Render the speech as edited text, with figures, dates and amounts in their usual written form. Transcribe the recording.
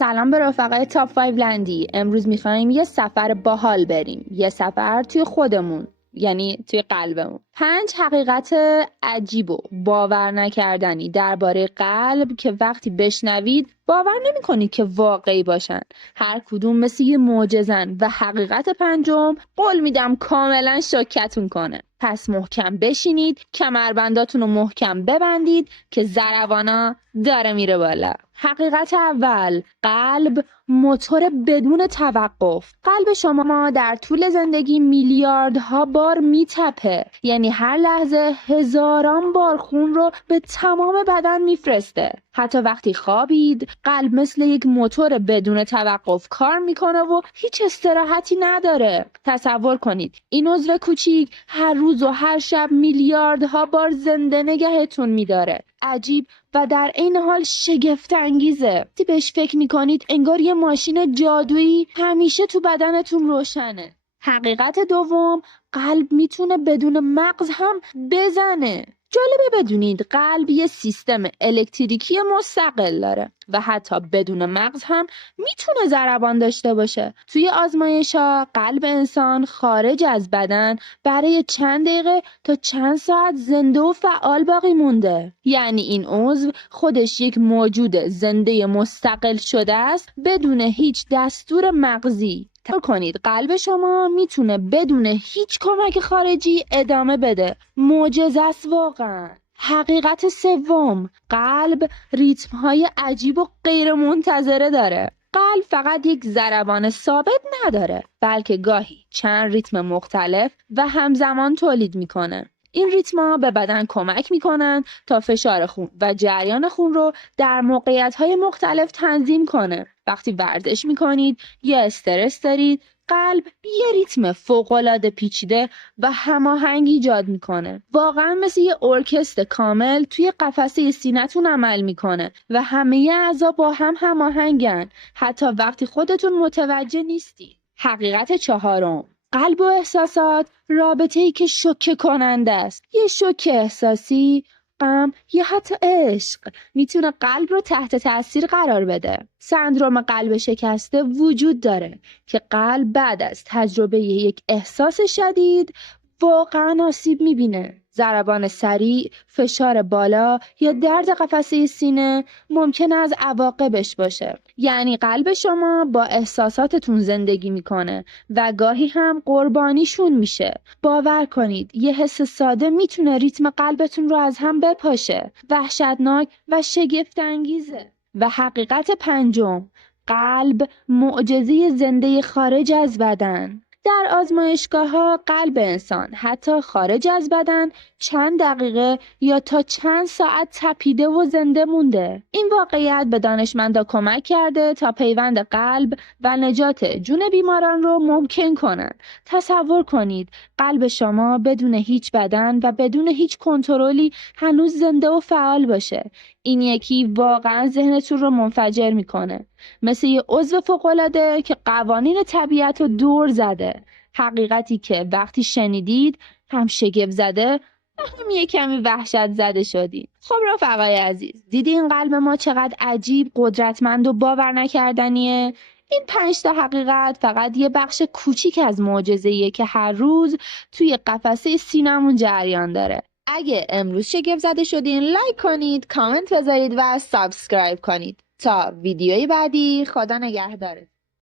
سلام به رفقای تاپ 5 لندی. امروز میخوایم یه سفر باحال بریم. یه سفر توی خودمون، یعنی توی قلبمون. 5 حقیقت عجیب و باور نکردنی درباره قلب که وقتی بشنوید باور نمی‌کنید که واقعی باشن. هر کدوم مثل یه معجزه‌ن و حقیقت پنجم قول میدم کاملا شوکتون کنه. پس محکم بشینید، کمربنداتون رو محکم ببندید که ضربانا داره میره بالا. حقیقت اول، قلب موتور بدون توقف. قلب شما در طول زندگی میلیاردها بار میتپه، یعنی هر لحظه هزاران بار خون رو به تمام بدن میفرسته. حتی وقتی خوابید، قلب مثل یک موتور بدون توقف کار میکنه و هیچ استراحتی نداره. تصور کنید این عضو کوچیک هر روز و هر شب میلیاردها بار زنده نگهتون میداره. عجیب و در عین حال شگفت انگیزه. وقتی بهش فکر میکنید انگار یه ماشین جادویی همیشه تو بدنتون روشنه. حقیقت دوم، قلب میتونه بدون مغز هم بزنه. جالبه بدونید قلب یه سیستم الکتریکی مستقل داره و حتی بدون مغز هم میتونه ضربان داشته باشه. توی آزمایش‌ها قلب انسان خارج از بدن برای چند دقیقه تا چند ساعت زنده و فعال باقی مونده. یعنی این عضو خودش یک موجود زنده مستقل شده است بدون هیچ دستور مغزی. تصور کنید قلب شما میتونه بدون هیچ کمک خارجی ادامه بده. معجزه است واقعا. حقیقت سوم، قلب ریتم‌های عجیب و غیر منتظره داره. قلب فقط یک ضربان ثابت نداره، بلکه گاهی چند ریتم مختلف و همزمان تولید میکنه. این ریتم‌ها به بدن کمک میکنن تا فشار خون و جریان خون رو در موقعیت‌های مختلف تنظیم کنه. وقتی ورزش میکنید یا استرس دارید، قلب یه ریتم فوق‌العاده پیچیده و هماهنگ ایجاد میکنه. واقعا مثل یه ارکستر کامل توی قفسه سینه‌تون عمل میکنه و همه اعضا با هم هماهنگن، حتی وقتی خودتون متوجه نیستی. حقیقت چهارم، قلب و احساسات رابطه‌ای که شوکه کننده است. یه شوک احساسی، غم یا حتی عشق میتونه قلب رو تحت تاثیر قرار بده. سندرم قلب شکسته وجود داره که قلب بعد از تجربه یک احساس شدید واقعا آسیب میبینه. ضربان سریع، فشار بالا یا درد قفسه سینه ممکن از عواقبش باشه. یعنی قلب شما با احساساتتون زندگی میکنه و گاهی هم قربانیشون میشه. باور کنید یه حس ساده میتونه ریتم قلبتون رو از هم بپاشه. وحشتناک و شگفت انگیزه. و حقیقت پنجم، قلب معجزه زنده خارج از بدن. در آزمایشگاه‌ها قلب انسان حتی خارج از بدن چند دقیقه یا تا چند ساعت تپیده و زنده مونده. این واقعیت به دانشمندا کمک کرده تا پیوند قلب و نجات جون بیماران رو ممکن کنن. تصور کنید قلب شما بدون هیچ بدن و بدون هیچ کنترلی هنوز زنده و فعال باشه. این یکی واقعا ذهنتون رو منفجر میکنه. مثل یه عضو فوق‌العاده که قوانین طبیعت رو دور زده. حقیقتی که وقتی شنیدید هم شگفت زده و هم یه کمی وحشت زده شدید. خب رفقای عزیز، دیدین قلب ما چقدر عجیب، قدرتمند و باور نکردنیه؟ این 5 تا حقیقت فقط یه بخش کوچیک از معجزه‌ایه که هر روز توی قفسه سینمون جریان داره. اگه امروز شگفت زده شدین لایک کنید، کامنت بذارید و سابسکرایب کنید. تا ویدیوی بعدی، خدا نگهدارت.